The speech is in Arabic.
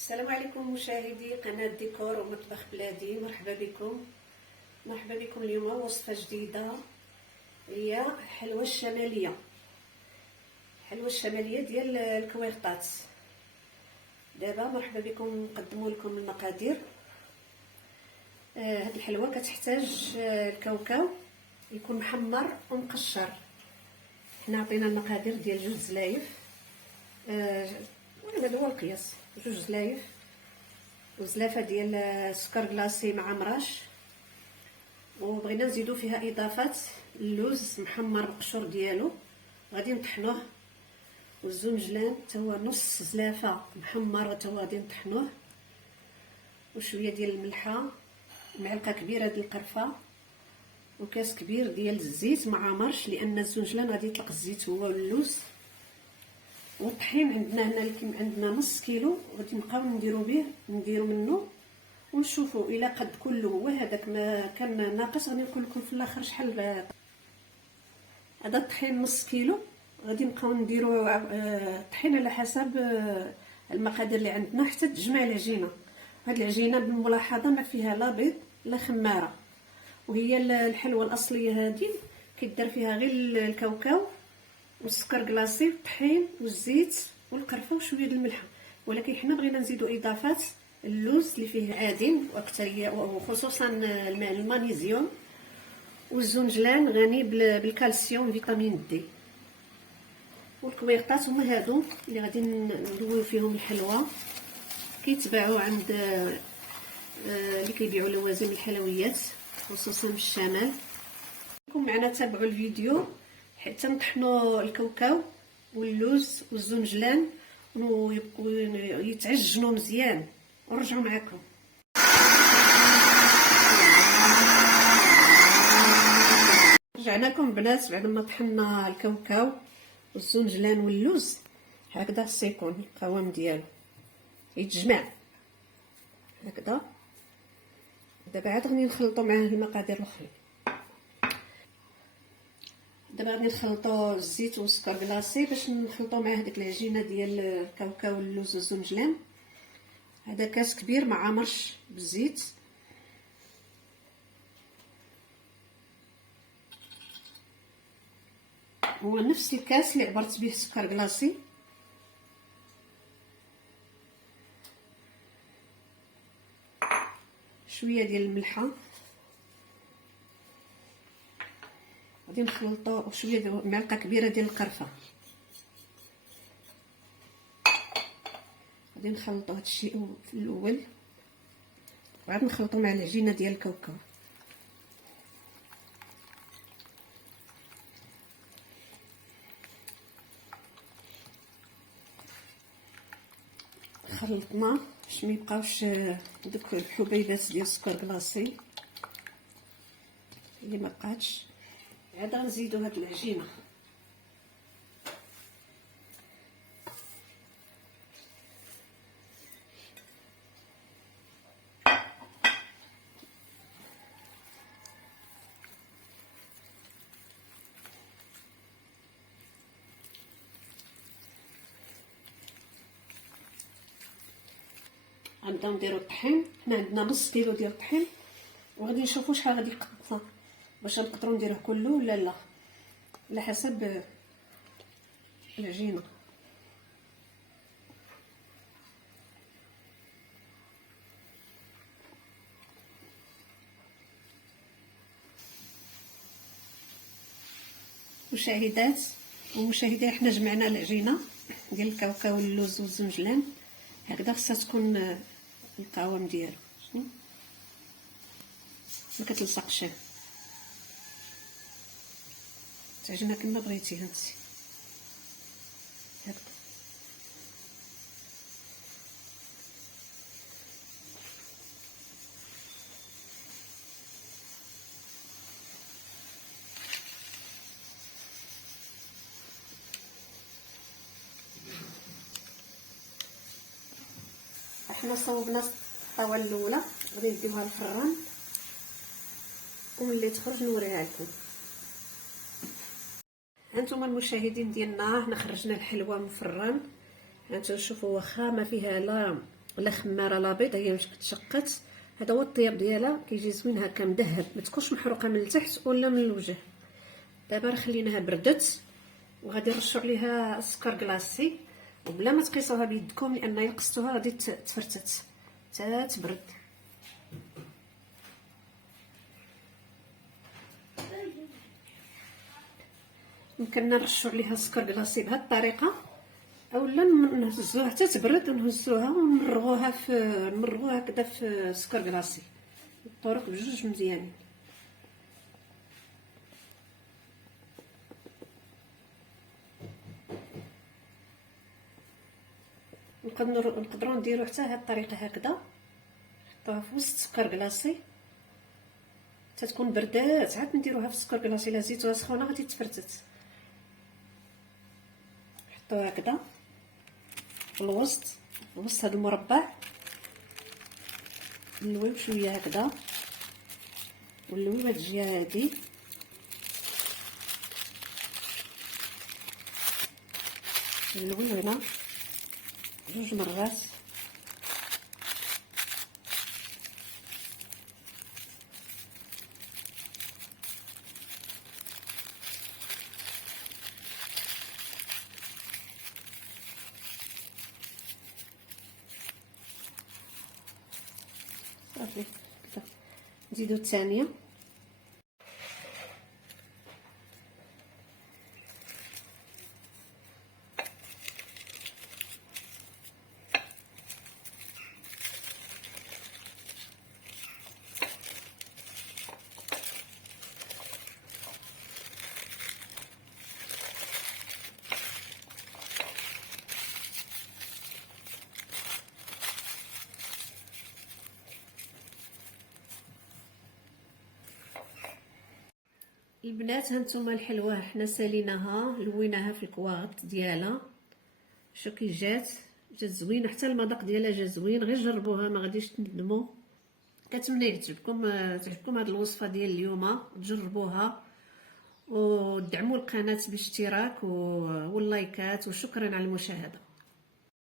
السلام عليكم مشاهدي قناة ديكور ومطبخ بلادي. مرحبا بكم اليوم وصفة جديدة، هي الحلوى الشمالية ديال الكويرطات. دابا مرحبا بكم، نقدموا لكم المقادير. هاد الحلوى كتحتاج الكاوكاو يكون محمر ومقشر. حنا عطينا المقادير ديال 2 زلايف، هذا هو القياس، 2 زلايف وزلافه ديال السكر كلاصي مع مراش، وبغينا نزيدو فيها اضافات اللوز محمر القشور ديالو غادي نطحنوه، والزنجلان حتى هو نص زلافه محمر حتى هو غادي نطحنوه، وشويه ديال الملحه، معلقه كبيره ديال القرفه، وكاس كبير ديال الزيت مع مرش، لان الزنجلان غادي يطلق الزيت هو واللوز. والطحين عندنا هنا عندنا نص كيلو، غادي نبقاو نديرو منه ونشوفوا الا قد كله هو هذاك، ما كان ناقص غادي نقول لكم في الاخر شحال. هذا الطحين نص كيلو، غادي نبقاو نديرو الطحين على حسب المقادير اللي عندنا حتى تجمع العجينه. هاد العجينه بالملاحظه ما فيها لا بيض لا خماره، وهي الحلوه الاصليه هذه كيدار فيها غير الكاوكاو والسكر كلاصي والطحين والزيت والقرفه وشويه د الملحه، ولكن حنا بغينا نزيدو اضافات اللوز اللي فيه عادين واكثريه، وخصوصا المغنيسيوم، والزنجلان غني بالكالسيوم فيتامين دي. والكويرطات هما هادو اللي غادي ندويو فيهم الحلوى، كيتباعوا عند اللي كيبيعوا لوازم الحلويات خصوصا في الشمال. كون معنا تابعوا الفيديو حتى نطحنوا الكاوكاو واللوز والزنجلان ويبقوا يتعجنوا مزيان، ونرجعوا معكم. رجعنا لكم بنات بعد ما طحنا الكاوكاو والزنجلان واللوز. هكذا سيكون القوام ديالو، يتجمع هكذا. دابا عاد غادي نخلطوا معاه المقادير الاخرين. دابا غادي نخلطوا الزيت والسكر كلاصي باش نخلطوا مع هذيك العجينه ديال الكاوكاو واللوز والزنجلان. هذا كاس كبير مع مرش بالزيت، هو نفس الكاس اللي عبرت به السكر كلاصي. شويه ديال الملحه غادي نخلطوا، وشويه معلقه كبيره ديال القرفه. غادي نخلطوا هذا الشيء في الاول، وعاد نخلطوا مع العجينه ديال الكاوكاو. خلطنا باش ما يبقاوش دوك الحبيبات ديال السكر كلاصي اللي ما بقاتش. عاد غنزيدوا هاد العجينه، غنبداو نديرو الطحين. حنا عندنا نص كيلو ديال الطحين، وغادي نشوفوا شحال غادي يقطع باش نقدروا نديروه كله ولا لا، على حسب العجينه. مشاهدات ومشاهدي، حنا جمعنا العجينه ديال الكاوكاو واللوز والزنجلان، هكذا خصها تكون القوام ديالو، ما كتلصقش، تعجنها كما بغيتيها انت هكذا. حنا صوبنا الطاوه الاولى، غادي نديوها للفران، وملي تخرج نوريها لكم. هانتوما المشاهدين ديالنا، حنا خرجنا الحلوى من الفران، هانتوما شوفوا واخا ما فيها لا ولا خماره لابيض، هي باش كتشقت. هذا هو الطياب ديالها، كيجي زوين هكا مذهب، ما تكونش محروقه من التحت ولا من الوجه. دابا راه خليناها بردت، وغادي نرشوا عليها السكر كلاصي، وبلا ما تقيسوها بيدكم لان الا قستوها غادي تفرتت حتى تبرد. يمكن نرشوا عليها السكر كلاصي بهذه الطريقه، اولا نهزوها حتى تبرد ونهزوها ونمرغوها هكذا في السكر كلاصي. الطرق بجوج مزيانين. نقدروا نديروا حتى هاد الطريقه هكذا، نحطوها في وسط السكر كلاصي حتى تكون بردات، عاد نديروها في السكر كلاصي. الا زيتوها سخونه غادي تفرتت. نحطوها هكذا في الوسط، في وسط هذا المربع، نلويو شويه هكذا، ونلويو هاد الجهه هادي، نلويو هنا 2 مرات. صافي كذا. نزيدو الثانيه. البنات هانتوما الحلوه حنا ساليناها، لويناها في الكواط ديالها. شو كي جات زوينه، حتى المذاق ديالها جا زوين. غير جربوها ما غاديش تندموا. كنتمنى تعجبكم هذه الوصفه ديال اليوم، تجربوها ودعموا القناه بالاشتراك واللايكات، وشكرا على المشاهده.